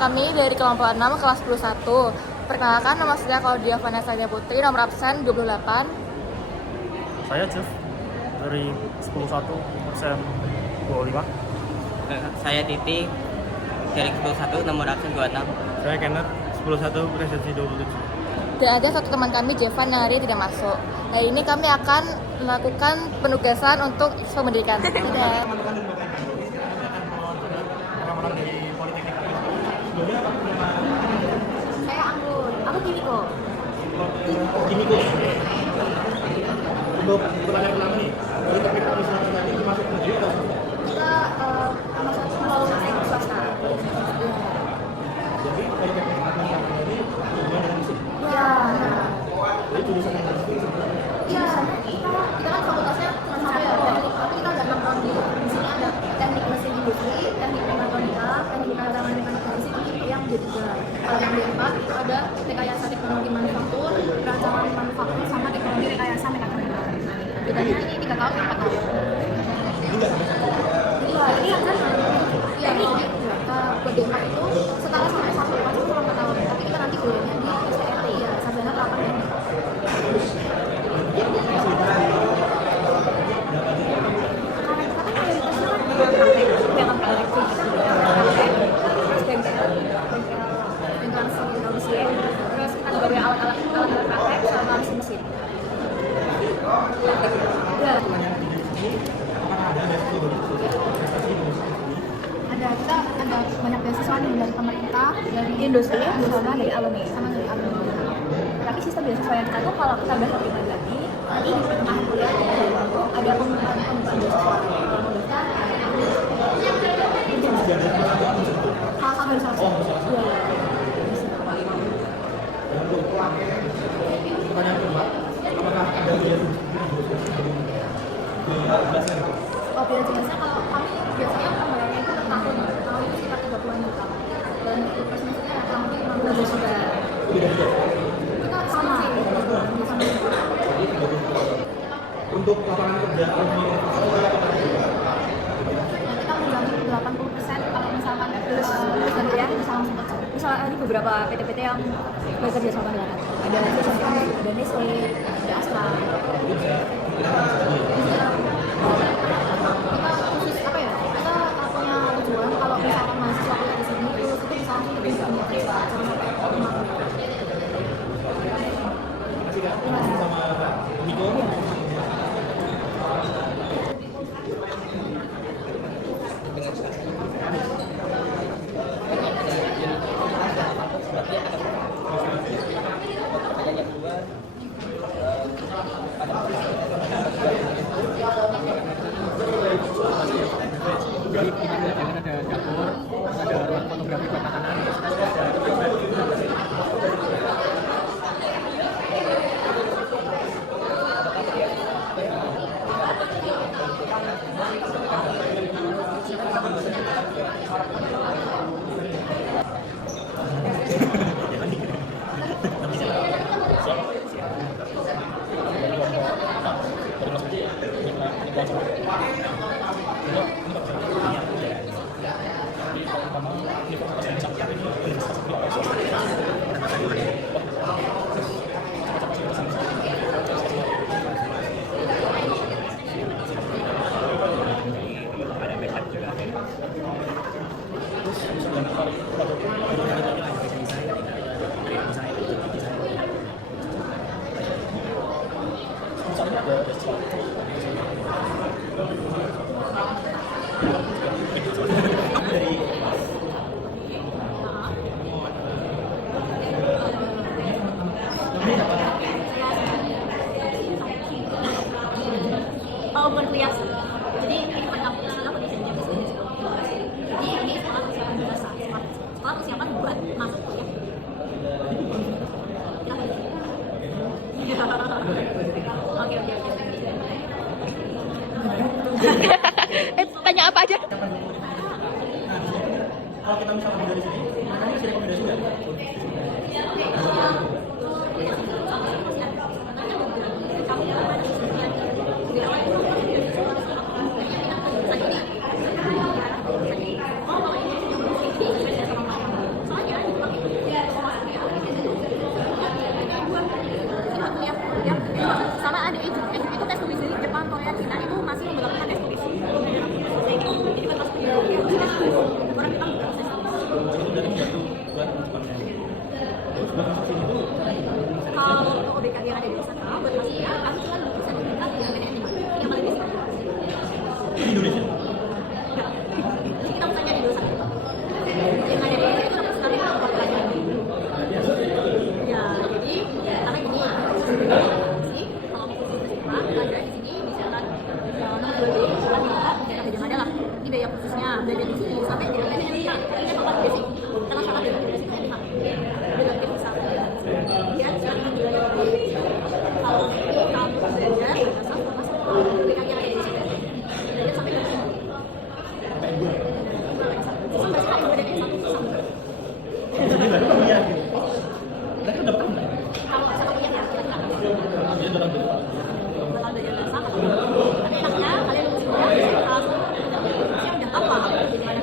Kami dari kelompok 6 kelas 11. Perkenalkan, nama saya Claudia Vanessa Putri, nomor absen 28. Saya Jeff dari 11-1 absen 25. Saya Titi dari 11 nomor absen 26. Saya Kenneth 11-1 presensi 27. Dan ada satu teman kami, Jevan, yang hari ini tidak masuk. Hari ini kami akan melakukan penugasan untuk pendidikan. Dadah. Saya Anggun, aku Kimiko. Kimiko. Untuk pertanyaan pertama nih, dari topik kami selama tadi masuk negeri atau Kita masuk melalui swasta. jadi dari topik kami yang tadi hubungan dengan musik. Ya. Jadi jurusan yang tadi sebenarnya. Iya, kita kan fakultasnya cuma sampai ya, teknik, tapi kita ada 6 tahun di sini ada teknik mesin industri, teknik mekatronika, teknik perancangan mekanika mesin itu yang D3. Kalau yang D4 itu ada rekayasa teknologi manufaktur, perancangan manufaktur sama teknologi rekayasa mekatronika. Bedanya ini 3 tahun, 4 tahun. Iya, ini yang kan iya, jadi buat D4 itu setara sama S1, masih cuma 4 tahun, tapi kita nanti kuliahnya di STT ya, sarjana kelapa teknik. Terus kita juga ada alat-alat praktek sama mesin-mesin. Ada, kita ada banyak beasiswa nih dari pemerintah, dari industri, sama dari alumni, Tapi sistem beasiswa yang kita tuh kalau kita udah terima lagi, nanti di pertengahan kuliah ada pengumuman beasiswa. Hal-hal dari salah satu. Pertanyaan kedua, apakah ada biaya Oh, biaya jelasnya kalau kami biasanya pembayarannya itu per tahun, tahun itu sekitar 30-an juta. Dan untuk semesternya ya kurang lebih 15 juta. Kita sama sih. untuk lapangan kerja Kita menjamin 80% kalau misalkan lulus dan ya misalnya ini beberapa PT-PT yang bekerja sama dengan ada Nestle, ada Astra. Kita khusus apa ya? Kita punya tujuan kalau misalkan mahasiswa kuliah di sini lulus itu bisa langsung lebih banyak jangan sampai lima sama Niko. Jadi kita ada dapur, ada ruang fotografi buat makanan. Oh, bukan kuliah sih. Jadi ini pada aku di sini jadi ini sekolah persiapan biasa, sekolah persiapan buat masuk kuliah. Oke. Tanya apa aja? Kalau kita misalkan dari sini, mereka masih rekomendasi nggak? Jadi kita bukan nyari dosa. Yang ada di itu udah pasti kita buat lagi. Ya, jadi karena gini, sih kalau mau khusus siswa ada di sini misalkan nomor 2 ini misalkan kita ada lah. Ini biaya khususnya belajar di sini sampai jadi ini bakal basic. Karena sangat basic ini mah. Dengan kita bisa ya sekarang juga kalau kamu belajar sama dengan yang ada di sini. Belajar sampai ke sini. Sampai sekarang udah di satu sampai. Jadi baru kuliah gitu. Mereka udah pernah. Kalau sama kuliah ya kita Dia dalam diri. bakal belajar bahasa tapi enaknya kalian lulus kuliah bisa kelas saya udah tahu lah aku gimana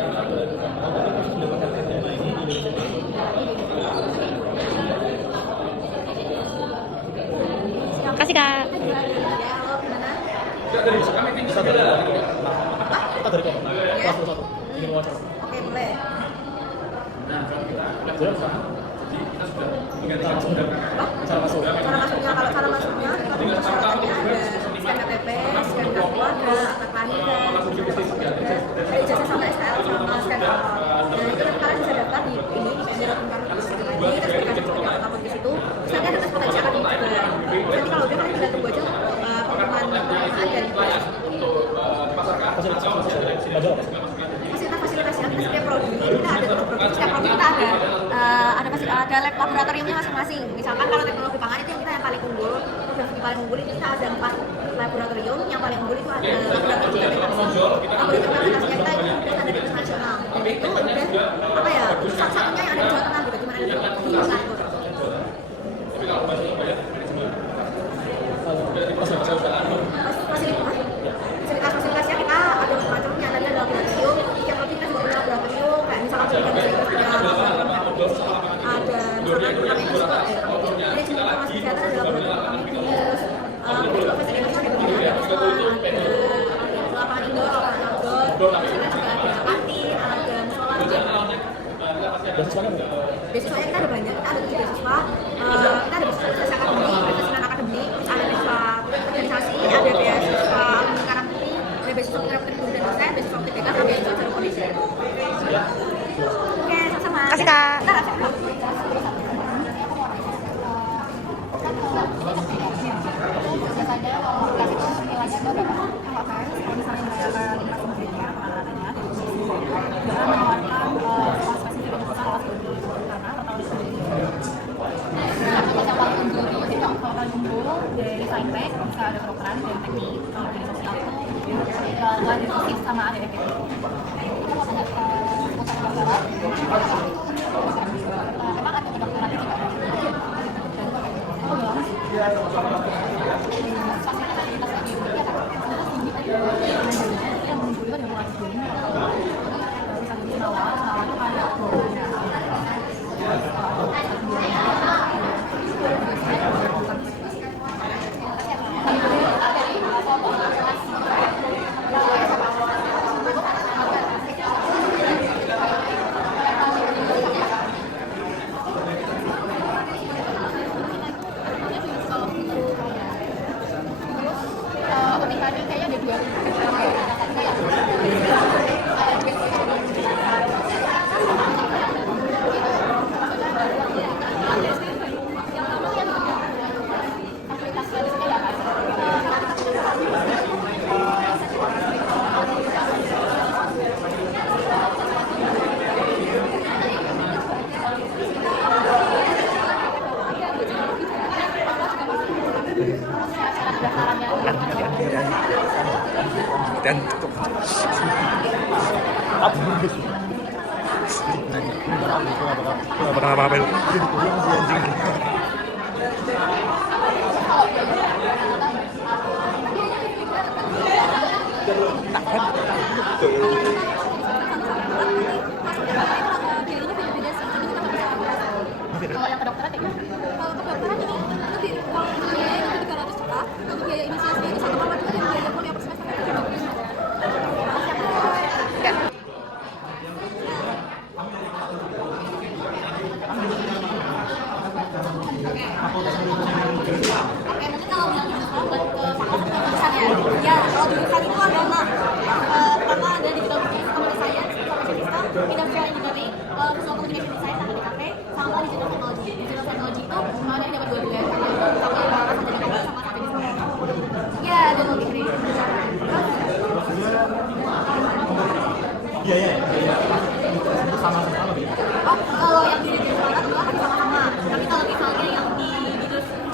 Kasih Kak. Kita dari kota. Kelas 1. Ingin wawancara. oke boleh Cara masuk. cara masuknya kalau cara masuknya kalau persyaratannya ada scan KTP, scan kartu keluarga, akta kelahiran, ijazah sama STL sama scan foto. Dan itu nanti kalian bisa daftar di ini di Pinjara Tungkar lagi, terus dikasih punya akun di situ. Terus nanti ada tes potensi akademik juga. Nanti kalau udah kalian tinggal tunggu aja pengumuman pengumuman dari fasilitas-fasilitasnya kita setiap prodi kita ada prodi setiap prodi kita ada lab laboratoriumnya masing-masing. Misalkan kalau teknologi pangan itu yang kita yang paling unggul, teknologi paling unggul itu kita ada 4 laboratorium. Yang paling unggul itu ada laboratorium fermentasi. Laboratorium fermentasinya kita itu udah standar internasional dan itu udah apa ya satu-satunya yang ada di Jawa Tengah gitu gimana di Bogor. Fasilitasnya kita ada macam-macamnya, ada laboratorium, tiap prodi kita juga punya laboratorium, kayak misalkan ada misalkan ini cuma informasi kesehatan ada laboratorium terus juga fasilitasnya ada lapangan indoor, lapangan outdoor, terus kita juga ada kantin, ada musola. Beasiswanya kita ada banyak, kita ada 7 beasiswa, kita ada beasiswa akademik, beasiswa akademik, ada beasiswa organisasi, ada beasiswa lingkaran putri, ada beasiswa lingkaran putri guru dan dosen, beasiswa UTBK, sama beasiswa jalur kondisi. Oke, sama-sama. Kasih Kak. Ntar aku dari saintek bisa ada kedokteran dan teknik kalau dari sosial itu lanjut fisik sama ada efektif. Kita mau tanya kedokteran memang ada kedokteran juga dan apa-apa kalau yang kedokteran ya kalau kedokteran ini lebih kalau biaya itu 300 juta untuk biaya inisiasi ini 1,2 dan biaya kuliah per semester Oke, mungkin kalau bilang buat ke fakultas jurusan ya. Ya, kalau jurusan itu ada Iya. Itu sama-sama gitu. Oh, kalau yang di region selatan itu akan sama-sama. Tapi kalau misalnya yang di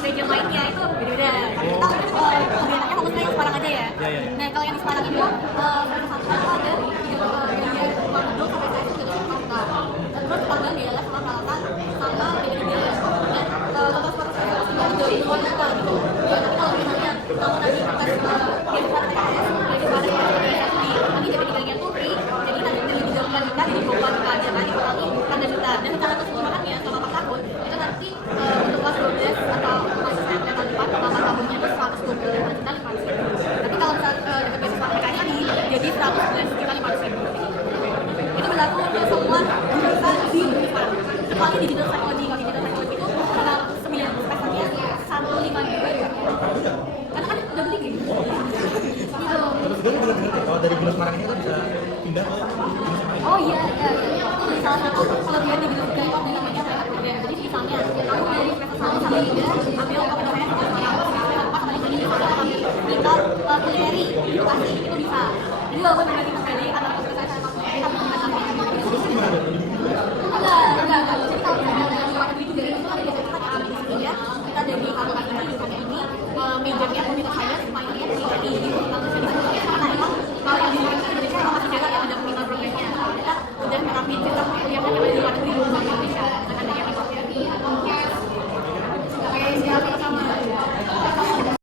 region lainnya itu beda-beda. Kita kegiatannya fokusnya yang Semarang aja ya. Iya. Nah, kalau yang di Semarang itu satu ada di bagian Bandung sampai saya itu juga Sumatera. Terus tanggal di LF sama Kalatan sama beda-beda. Dan kota-kota saya sudah di luar kota gitu. Ya, tapi kalau misalnya kamu nanti tes di Semarang nanti jadi tiganya tuh free. Jadi nanti dari dijalankan kita di bawah kita aja kan dikurangi harga juta. Dan secara keseluruhannya selama 4 tahun itu nanti untuk kelas 12 atau masih saya tahun depan 8 tahunnya itu 125 juta 500 ribu. Tapi kalau misalnya dapat beasiswa PKI tadi jadi 111 juta 500 ribu. Itu berlaku untuk semua jurusan di Unpad. Kecuali di digital psychology. Kalau di digital psychology itu 9 pesertanya 152 rupiah. Karena kan udah beli gitu. Terus gue bener-bener kalau dari Gunung Semarang ini kan bisa pindah ke Gunung Semarang. Oh iya. Itu salah satu kelebihan di Gunung Semarang itu namanya sangat mudah. Jadi misalnya kamu dari semester 1 sampai 3 ambil kompetensi saya sama semester 4 sampai 5 ambil tingkat kulineri, edukasi itu bisa. Jadi walaupun